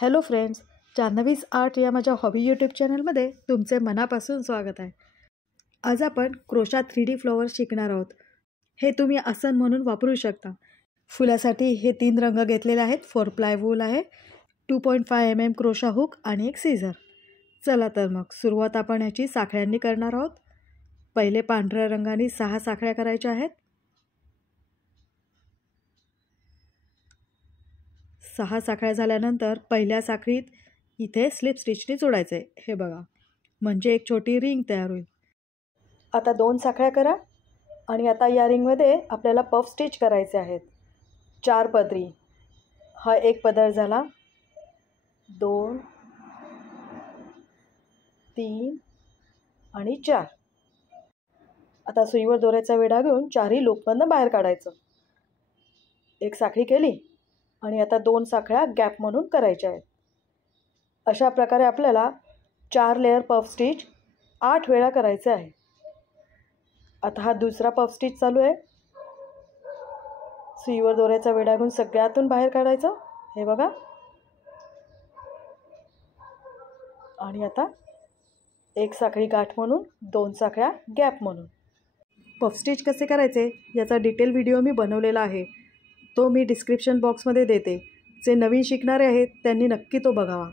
Hello friends, जान्हवीज art या माझ्या hobby YouTube चॅनलमध्ये तुमचे मनापासून स्वागत आहे. आज आपण क्रोशा 3D फ्लॉवर शिकणार आहोत. हे तुम्ही आसन म्हणून वापरू शकता. फुलासाठी हे 3 रंग घेतलेले आहेत. 4 प्लाय वूल आहे, 2.5 mm क्रोशा हुक आणि एक सीझर. चला तर मग सुरुवात आपण याची साखळ्यांनी करणार आहोत. पहिले पांढऱ्या रंगाने 6 साखळ्या करायच्या आहेत. 6 साखळ्या झाल्यानंतर पहिल्या साखळीत इथे स्लिप स्टिचने जोडायचं आहे. हे बघा, म्हणजे एक छोटी रिंग तयार होईल. आता 2 साखळ्या करा आणि आता या रिंगमध्ये आपल्याला पफ स्टिच करायचे आहेत. 4 पदरी. हा एक पदर झाला, 2, 3 आणि 4. आता सुईवर दोऱ्याचा विडा घेऊन 4ही लूपमधनं बाहेर काढायचं. एक साखळी केली आणि आता 2 साखळ्या गॅप म्हणून करायच्या आहेत. अशा प्रकारे आपल्याला 4 लेअर पफ स्टिच 8 वेळा करायचे आहे. आता हा दुसरा पफ स्टिच चालू आहे. सुईवर दोऱ्याचा विडा घेऊन सगळ्यातून बाहेर काढायचं. हे बघा. आणि आता एक साखळी गाठ म्हणून 2 साखळ्या गॅप म्हणून. पफ स्टिच कसे करायचे याचा डिटेल व्हिडिओ मी बनवलेला आहे. तो मी डिस्क्रिप्शन बॉक्समध्ये देते. जे नवीन शिकणारे आहेत त्यांनी नक्की तो बघावा.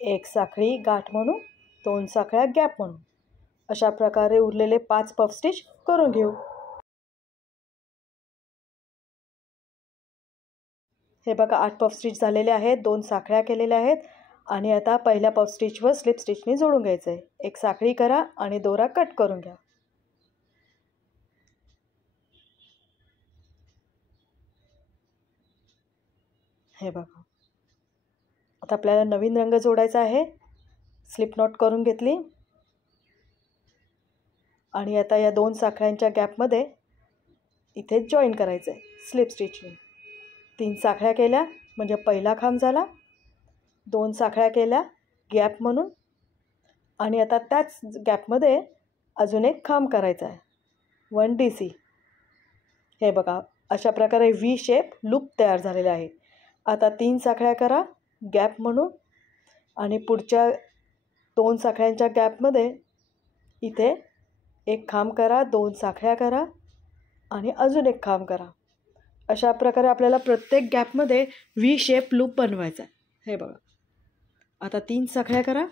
एक साखळी गाठ म्हणून 2 साखळ्या गॅप म्हणून. अशा प्रकारे उरलेले 5 पफ स्टिच करून घेऊ. हे बघा, 8 पफ स्टिच झालेले आहेत. 2 साखळ्या केलेल्या आहेत आणि आता पहिल्या पफ स्टिचवर स्लिप स्टिचने जोडून घ्यायचं आहे. एक साखळी करा आणि दोरा कट करून घ्या. हे बघा, आता आपल्याला नवीन रंग जोडायचा आहे. स्लिप नॉट करून घेतली आणि आता या 2 साखळ्यांच्या गॅपमध्ये इथे जॉईन करायचं आहे स्लिप स्टिचने. 3 साखळ्या केल्या म्हणजे पहिला खांब झाला. 2 साखळ्या केल्या गॅप म्हणून आणि आता त्याच गॅपमध्ये अजून एक खांब करायचा आहे, 1 DC. हे बघा, अशा प्रकारे व्ही शेप लूप तयार झालेला आहे. आता 3 साखळ्या करा गॅप म्हणून आणि पुढच्या 2 साखळ्यांच्या गॅपमध्ये इथे एक खांब करा, 2 साखळ्या करा आणि अजून एक खांब करा. अशा प्रकारे आपल्याला प्रत्येक गॅपमध्ये व्ही शेप लूप बनवायचा आहे. हे बघा, आता 3 साखळ्या करा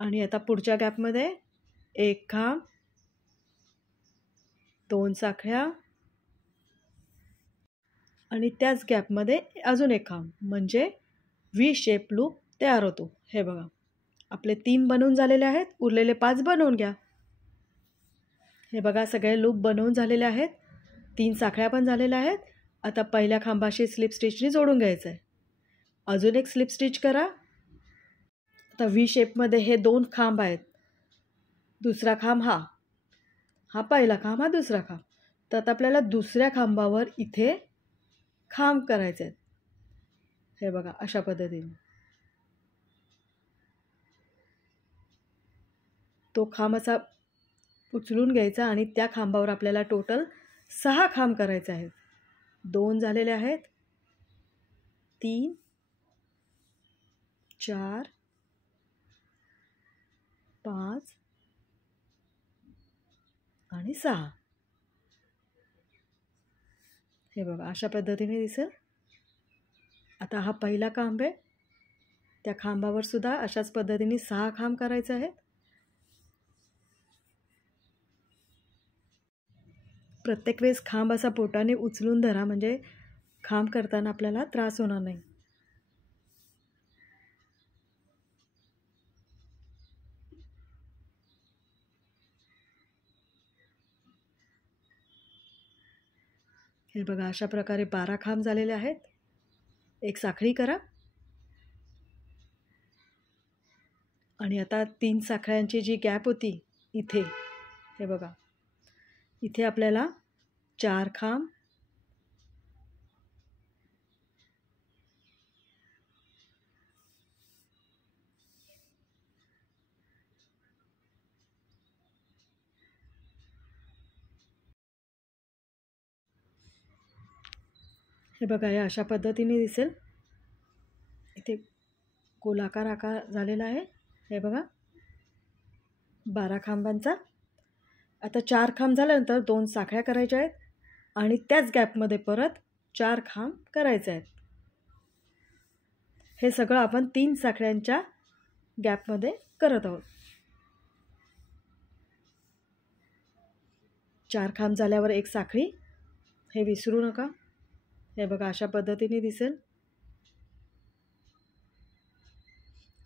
आणि आता पुढच्या गॅपमध्ये एक खांब, 2 साखळ्या आणि त्याच गॅपमध्ये अजून एक खांब, म्हणजे व्ही शेप लूप तयार होतो. हे बघा, आपले 3 बनवून झालेले आहेत. उरलेले 5 बनवून घ्या. हे बघा, सगळे लूप बनवून झालेले आहेत. 3 साखळ्या पण झालेल्या आहेत. आता पहिल्या खांबाशी स्लिप स्टिचने जोडून घ्यायचं आहे. अजून एक स्लिप स्टिच करा. आता व्ही शेपमध्ये हे 2 खांब आहेत. दुसरा खांब हा पहिला खांब, हा दुसरा खांब. तर आता आपल्याला दुसऱ्या खांबावर इथे खांब करायचे आहेत. हे बघा, अशा पद्धतीने तो खांब असा उचलून घ्यायचा आणि त्या खांबावर आपल्याला टोटल 6 खांब करायचे आहेत. 2 झालेले आहेत, 3, 4, 5 आणि 6. हे बघा, अशा पद्धतीने दिसेल. आता हा पहिला खांब आहे. त्या खांबावर सुद्धा अशाच पद्धतीने 6 खांब करायचे आहेत. प्रत्येक वेळेस खांब असा बोटाने उचलून धरा, म्हणजे खांब करताना आपल्याला त्रास होणार नाही. हे बघा, अशा प्रकारे 12 खांब झालेले आहेत. एक साखळी करा आणि आता 3 साखळ्यांची जी गॅप होती इथे, हे बघा, इथे आपल्याला 4 खांब, हे बघा, हे अशा पद्धतीने दिसेल. इथे गोलाकार आकार झालेला आहे. हे बघा 12 खांबांचा. आता 4 खांब झाल्यानंतर 2 साखळ्या करायच्या आहेत आणि त्याच गॅपमध्ये परत 4 खांब करायचे आहेत. हे सगळं आपण 3 साखळ्यांच्या गॅपमध्ये करत आहोत. 4 खांब झाल्यावर एक साखळी, हे विसरू नका. हे बघा अशा पद्धतीने दिसेल.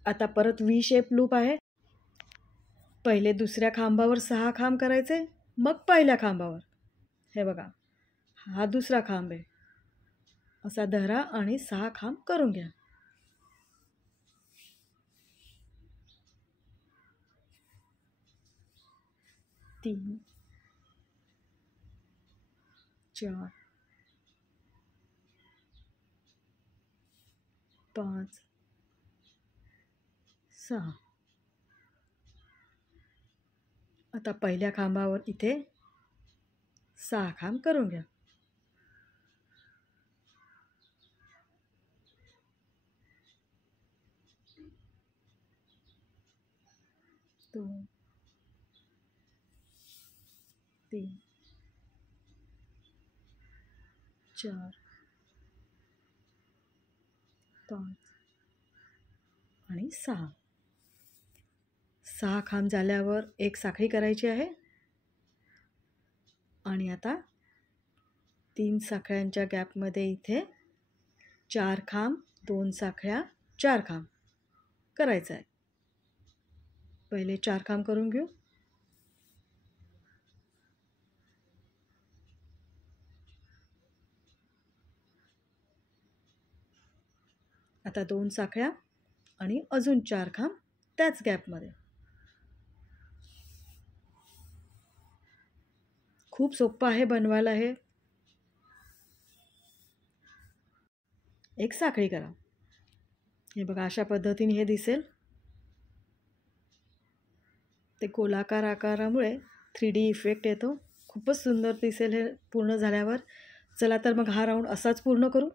आता परत व्ही शेप लूप आहे. पहिले दुसऱ्या खांबावर 6 खांब करायचे, मग पहिल्या खांबावर. हे बघा हा दुसरा खांब आहे. असा धरा आणि 6 खांब करून घ्या. तीन, 4, 5, 6. आता पहिल्या खांबावर इथे 6 खांब करून घ्या. 2, 3, 4, 5 आणि 6. 6 खांब झाल्यावर एक साखळी करायची आहे आणि आता 3 साखळ्यांच्या गॅपमध्ये इथे 4 खांब, 2 साखळ्या, 4 खांब करायचं आहे. पहिले 4 खांब करून घेऊ. आता 2 साखळ्या आणि अजून 4 खांब त्याच गॅपमध्ये. खूप सोपं आहे बनवायला हे. एक साखळी करा. हे बघा अशा पद्धतीने हे दिसेल. ते गोलाकार आकारामुळे 3D इफेक्ट येतो. खूपच सुंदर दिसेल हे पूर्ण झाल्यावर. चला तर मग हा राऊंड असाच पूर्ण करू.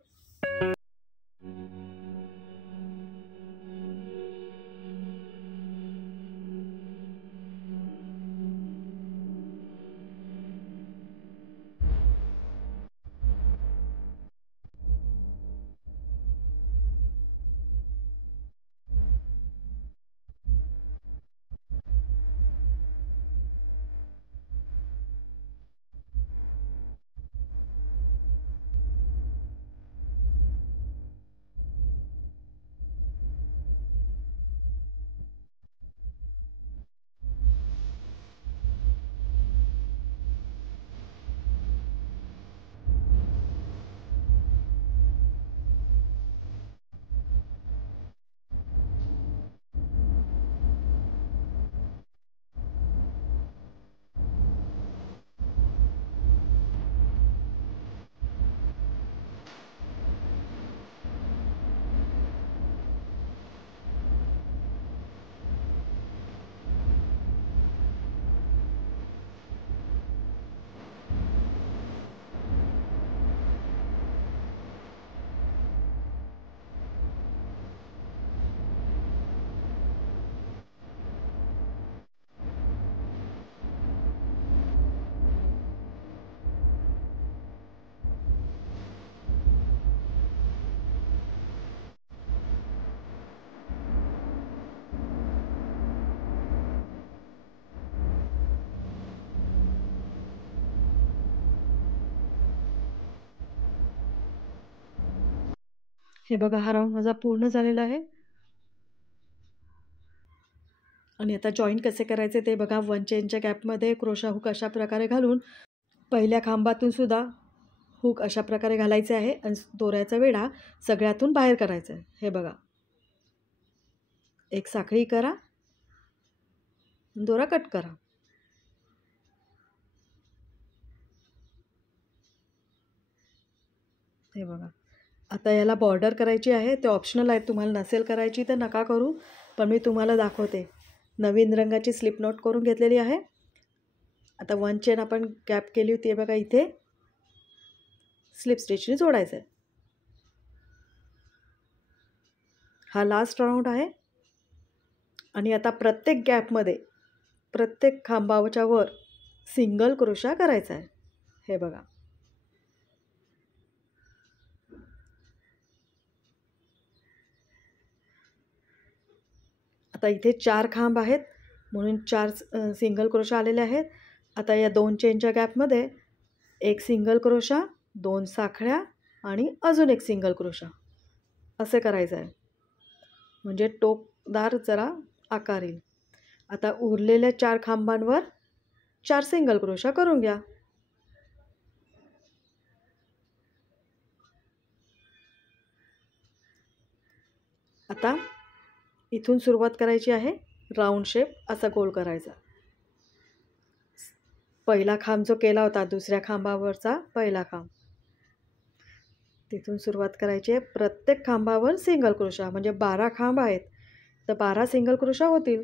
हे बघा हा राऊंड माझा पूर्ण झालेला आहे. आणि आता जॉईन कसे करायचे ते बघा. 1 चेनच्या गॅपमध्ये क्रोशा हुक अशा प्रकारे घालून पहिल्या खांबातून सुद्धा हुक अशा प्रकारे घालायचे आहे आणि दोऱ्याचा वेढा सगळ्यातून बाहेर करायचा आहे. हे बघा एक साखळी करा, दोरा कट करा. हे बघा आता याला बॉर्डर करायची आहे. ते ऑप्शनल आहे, तुम्हाला नसेल करायची तर नका करू, पण मी तुम्हाला दाखवते. नवीन रंगाची स्लिप नॉट करून घेतलेली आहे. आता 1 चेन आपण गॅप केली होती, बघा इथे स्लिप स्टिचने जोडायचं आहे. हा लास्ट राऊंड आहे. आणि आता प्रत्येक गॅपमध्ये प्रत्येक खांबाच्या वर सिंगल क्रोशा करायचा आहे. हे बघा. आता इथे 4 खांब आहेत म्हणून 4 सिंगल क्रोशा आलेले आहेत. आता या 2 चेनच्या गॅपमध्ये एक सिंगल क्रोशा, 2 साखळ्या आणि अजून एक सिंगल क्रोशा असे करायचं आहे. म्हणजे टोकदार जरा आकार येईल. आता उरलेल्या 4 खांबांवर 4 सिंगल क्रोशा करून घ्या. आता इथून सुरुवात करायची आहे. राऊंड शेप असा गोल करायचा. पहिला खांब जो केला होता दुसऱ्या खांबावरचा पहिला खांब, तिथून सुरुवात करायची आहे. प्रत्येक खांबावर सिंगल क्रोशा, म्हणजे 12 खांब आहेत तर 12 सिंगल क्रोशा होतील.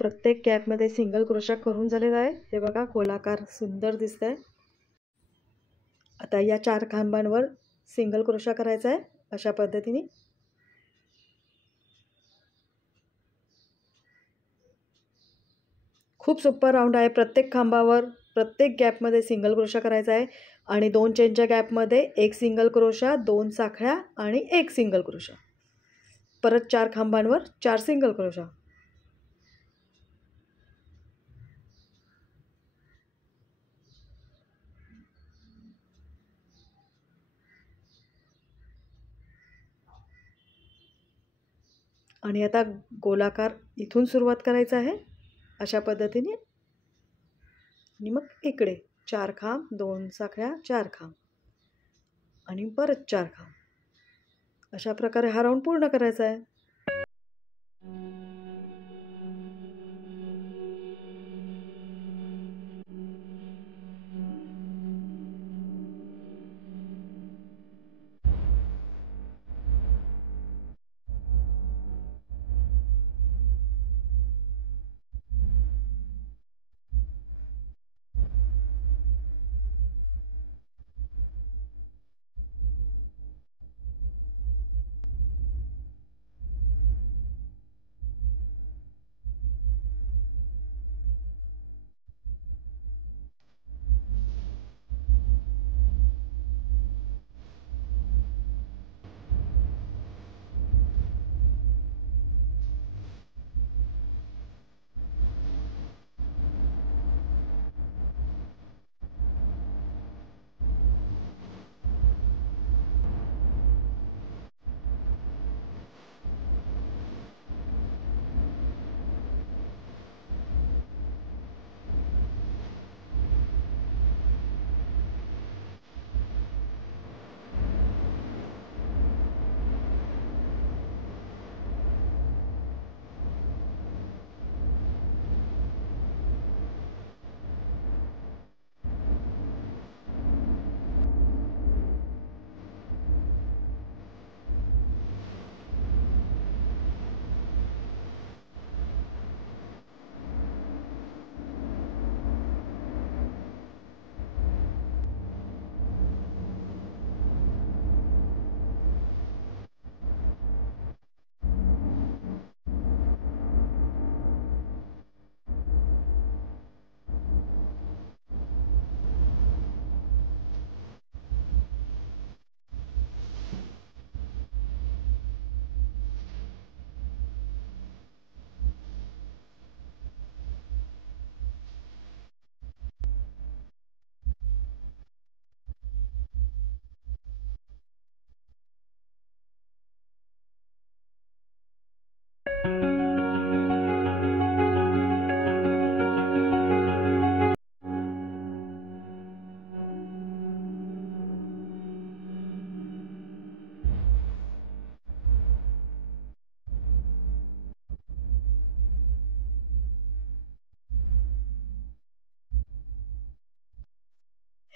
प्रत्येक गॅपमध्ये सिंगल क्रोशा करून झालेला आहे. हे बघा, गोलाकार सुंदर दिसत आहे. आता या 4 खांबांवर सिंगल क्रोशा करायचा आहे अशा पद्धतीने. खूप सोपा राऊंड आहे. प्रत्येक खांबावर प्रत्येक गॅपमध्ये सिंगल क्रोशा करायचा आहे आणि 2 चेनच्या गॅपमध्ये एक सिंगल क्रोशा, 2 साखळ्या आणि एक सिंगल क्रोशा. परत 4 खांबांवर 4 सिंगल क्रोशा. आणि आता गोलाकार इथून सुरुवात करायचा आहे अशा पद्धतीने. आणि मग इकडे 4 खांब, 2 साखळ्या, 4 खांब आणि परत 4 खांब. अशा प्रकारे हा राऊंड पूर्ण करायचा आहे.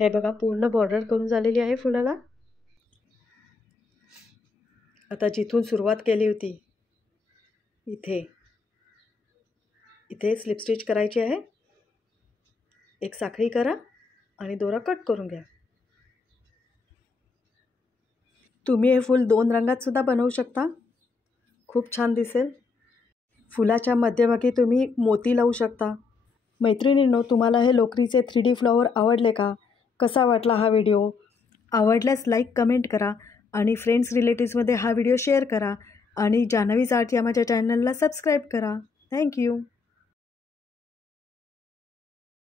हे बघा पूर्ण बॉर्डर करून झालेली आहे फुलाला. आता जिथून सुरुवात केली होती इथे स्लिप स्टिच करायची आहे. एक साखळी करा आणि दोरा कट करून घ्या. तुम्ही हे फूल 2 रंगात सुद्धा बनवू शकता, खूप छान दिसेल. फुलाच्या मध्यभागी तुम्ही मोती लावू शकता. मैत्रिणींनो, तुम्हाला हे लोकरीचे 3D फ्लॉवर आवडले का? कसा वाटला हा व्हिडिओ? आवडल्यास लाईक कमेंट करा आणि फ्रेंड्स रिलेटिव्समध्ये हा व्हिडिओ शेअर करा आणि जान्हवीज आर्ट या माझ्या चॅनलला सबस्क्राईब करा. थँक्यू.